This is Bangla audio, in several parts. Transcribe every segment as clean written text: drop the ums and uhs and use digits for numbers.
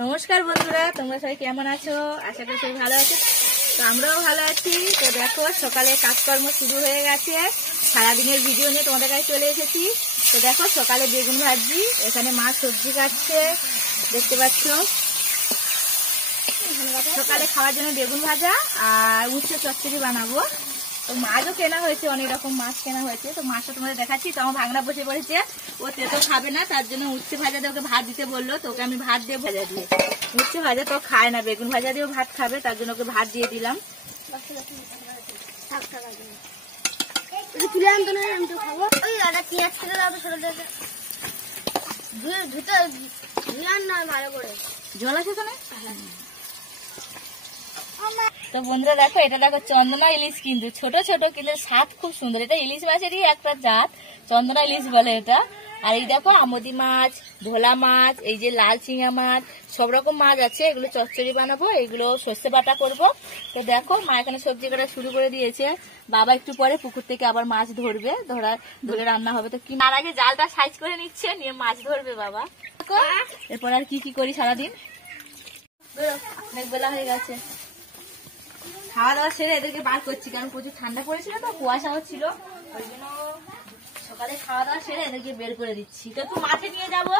নমস্কার বন্ধুরা, তোমরা সবাই কেমন আছো? আশা করি সবাই ভালো আছো। তো আমরাও ভালো আছি। তো দেখো সকালে কাজকর্ম শুরু হয়ে গেছে, সারাদিনের ভিডিও নিয়ে তোমাদের কাছে চলে এসেছি। তো দেখো সকালে বেগুন ভাজি, এখানে মা সবজি কাটছে দেখতে পাচ্ছ। সকালে খাওয়ার জন্য বেগুন ভাজা আর উচ্ছে চচ্চড়ি বানাবো। তো মাছও কেনা হয়েছে, অনেক রকম মাছ কেনা হয়েছে। তো মাছটা তোমাদের দেখাচ্ছি। তো আমার ভাগনা বসে পড়েছে, ও তেতো খাবে না, তার জন্য উচ্ছে ভাজা দিয়ে ওকে ভাত দিতে বললো। তো ওকে আমি ভাত দিয়ে ভাজা দিয়ে, উচ্ছে ভাজা তো খায় না, বেগুন ভাজা দিয়েও ভাত খাবে, তার জন্য ওকে ভাত দিয়ে দিলাম। জল আছে তো না? তো বন্ধুরা দেখো, এটা দেখো চন্দনা ইলিশ, কিন্তু ছোট ছোট, কিন্তু স্বাদ খুব সুন্দর। এটা ইলিশ মাছেরই একটা জাত, চন্দনা ইলিশ বলে এটা। আর এই দেখো আমদি মাছ, ভোলা মাছ, এই যে লাল চিংড়া মাছ, সব রকম মাছ আছে। এগুলো চচ্চড়ি বানাবো, এগুলো সর্ষে বাটা করবো। তো দেখো মা এখানে সবজি কাটা শুরু করে দিয়েছে। বাবা একটু পরে পুকুর থেকে আবার মাছ ধরবে, ধরে রান্না হবে। তো কি তার আগে জালটা সাইজ করে নিচ্ছে, নিয়ে মাছ ধরবে বাবা। এরপর আর কি কি করি সারাদিন, অনেক বেলা হয়ে গেছে। খাওয়া দাওয়া সেরে এদেরকে বার করছি, কারণ প্রচুর ঠান্ডা পড়েছিল, তো কুয়াশা হচ্ছিল, ওই জন্য সকালে খাওয়া দাওয়া সেরে এদেরকে বের করে দিচ্ছি। তো একটু মাঠে নিয়ে যাবো।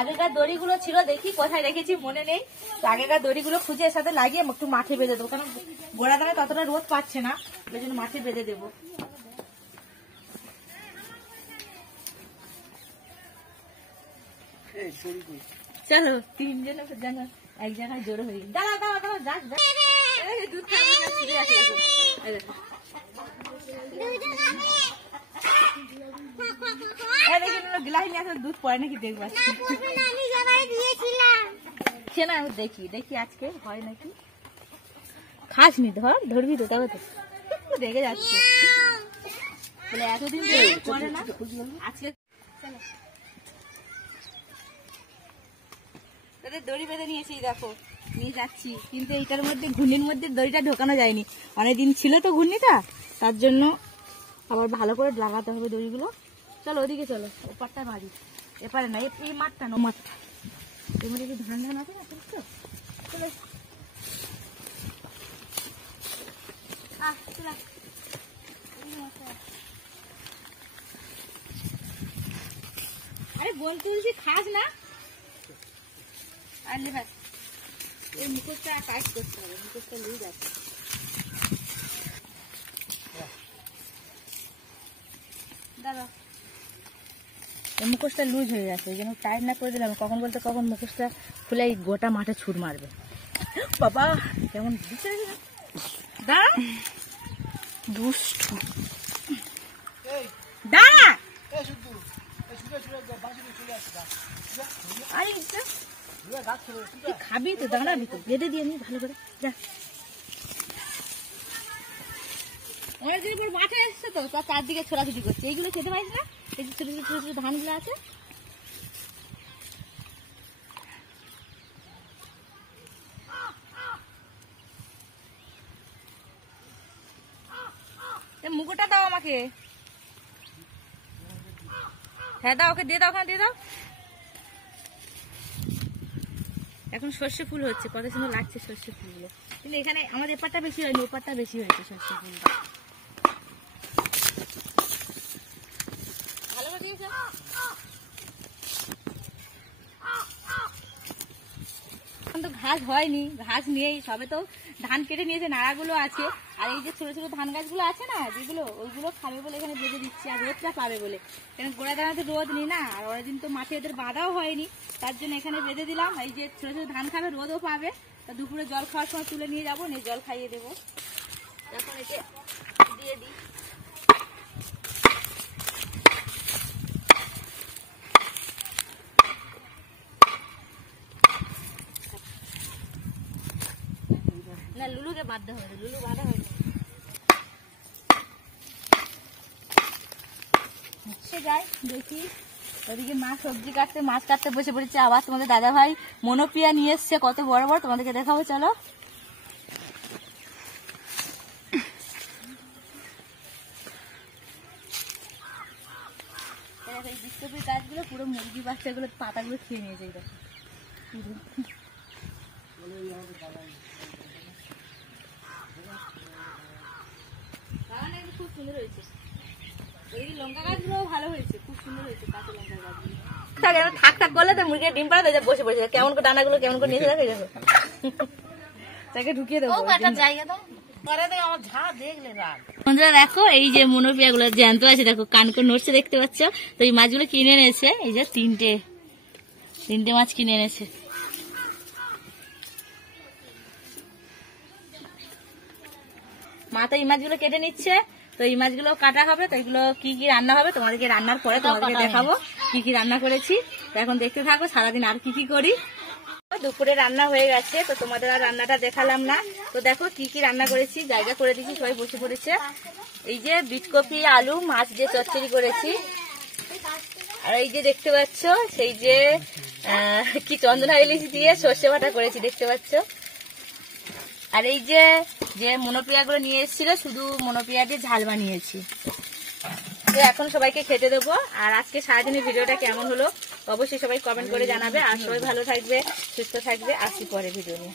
আগেকার দড়িগুলো ছিল, দেখি কোথায় রেখেছি মনে নেই। তো আগেকার দড়িগুলো খুঁজে এর সাথে লাগিয়ে একটু মাঠে বেঁধে দেবো, কারণ গোড়া দামে ততটা রোদ পাচ্ছে না, ওই জন্য মাঠে বেঁধে দেবো। চলো তিনজনে যেন এক জায়গায় জোরে হয়ে গেল। দাঁড়া দাঁড়া দাঁড়া, যাক দুধ খাবো, দুধ পড়ে নাকি দেখবো, দেখি দেখি আজকে হয় নাকি। খাস নি, ধরবি তো, তবে তো দেখে যাচ্ছে বলে এতদিন পরে না আজকে। দড়ি বেঁধে নিয়েছি, দেখো নিয়ে যাচ্ছি, কিন্তু এইটার মধ্যে ঘূর্ণির মধ্যে দড়িটা ঢোকানো যায়নি, অনেকদিন ছিল তো ঘূর্ণিটা, তার জন্য আবার ভালো করে লাগাতে হবে দড়িগুলো। চলো ওদিকে চলো, ওপারটা মারি, এপারে না, এই মাঠটা না, মাঠটা এর মধ্যে ধান ধান আছে না, চলো আরে বলতে বলছি খাস না, আনলে ভাই এই মুখোশটা টাইট করতে হবে, মুখোশটা লুজ আছে। দাঁড়া, এই মুখোশটা লুজ হয়ে গেছে, এই জন্য টাইট না করে দিলাম, কখন বলতে কখন মুখোশটা খুলে এই গোটা মাঠে ছুট মারবে। বাবা কেমন দাঁড়া, দুষ্ট দাঁড়া, খাবি তো, দাঁড়াবি তো, বেঁধে দিয়ে নি ভালো করে। যা, অনেকদিন পর মাঠে এসছে তো, তার চারদিকে ছোড়াছুটি করছে। এইগুলো খেতে পারিস না, এই যে ছোট ছোট ছোট ছোট ধানগুলো আছে, মুকুটটা দাও আমাকে। হ্যাঁ দাও, ওকে দিয়ে দাও, ওখানে দিয়ে দাও। এখন সর্ষে ফুল হচ্ছে, কত সুন্দর লাগছে সর্ষে ফুলগুলো, কিন্তু এখানে আমাদের এপারটা বেশি হয়নি, ওপারটা বেশি হয়েছে সর্ষে ফুলটা। ভালো করে দিয়েছে। এখন তো ঘাস হয়নি, ঘাস নেই, সবে তো ধান কেটে নিয়েছে, নাড়াগুলো আছে। আর এই যে ছোট ছোট ধান গাছগুলো আছে না, যেগুলো ওইগুলো খাবে বলে এখানে বেঁধে দিচ্ছি, আর রোদটা পাবে বলে, কারণ গোড়া দানাতে রোদ নেই না, আর ওরা দিন তো মাঠে এদের বাঁধাও হয়নি, তার জন্য এখানে বেঁধে দিলাম। এই যে ছোট ছোট ধান খাবে, রোদও পাবে। তা দুপুরে জল খাওয়ার সময় তুলে নিয়ে যাবো, নিয়ে জল খাইয়ে দেবো। এখন একে দিয়ে দিই। না লুলুকে বাঁধতে হবে, লুলু বাঁধা হয়নি। যাই দেখি, ওদিকে মা সবজি কাটতে, মাছ কাটতে বসে পড়েছে। আবার তোমাদের দাদা ভাই মনোপিয়া নিয়ে এসছে, কত বড় বড়, তোমাদেরকে দেখাবো, চলো। গাছগুলো পুরো মুরগি বাচ্চাগুলো পাতাগুলো খেয়ে নিয়েছে, খুব সুন্দর হয়েছে, এই লঙ্কা গাছগুলো ভালো হয়েছে, খুব সুন্দর হয়েছে কাঁচা লঙ্কা গাছগুলো। থাক থাক করলে তো মুরগির ডিম পাড়া বসে বসে কেমন করে ডানাগুলো কেমন করে নিয়ে যাবে, তাকে ঢুকিয়ে দেবো জায়গা দাও। বন্ধুরা দেখো এই যে মনোপিয়া গুলো জ্যান্ত আছে, দেখো কান করে নড়ছে দেখতে পাচ্ছ। তো এই মাছগুলো কিনে এনেছে, এই যে তিনটে মাছ কিনে এনেছে। মা তো এই মাছগুলো কেটে নিচ্ছে, তো এই মাছগুলো কাটা হবে। তো এগুলো কি কি রান্না হবে তোমাদেরকে রান্নার পরে তোমাদেরকে দেখাবো কি কি রান্না করেছি। তো এখন দেখতে থাকো সারাদিন আর কি কি করি। দুপুরে রান্না হয়ে গেছে, তো তোমাদের আর রান্নাটা দেখালাম না। তো দেখো কি কি রান্না করেছি, জায়গা করে দিচ্ছি, সবাই বসে পড়েছে। এই যে বিটকপি আলু মাছ দিয়ে চচ্চড়ি করেছি, আর এই যে দেখতে পাচ্ছ সেই যে কি চন্দনা ইলিশ দিয়ে সর্ষে বাটা করেছি দেখতে পাচ্ছ। আর এই যে যে মনোপিয়া গুলো নিয়ে এসেছিল, শুধু মনোপিয়া দিয়ে ঝাল বানিয়েছি। তো এখন সবাইকে খেতে দেবো। আর আজকে সারাদিনের ভিডিওটা কেমন হলো অবশ্যই সবাই কমেন্ট করে জানাবে। আর সবাই ভালো থাকবে, সুস্থ থাকবে, আসি পরে ভিডিও নিয়ে।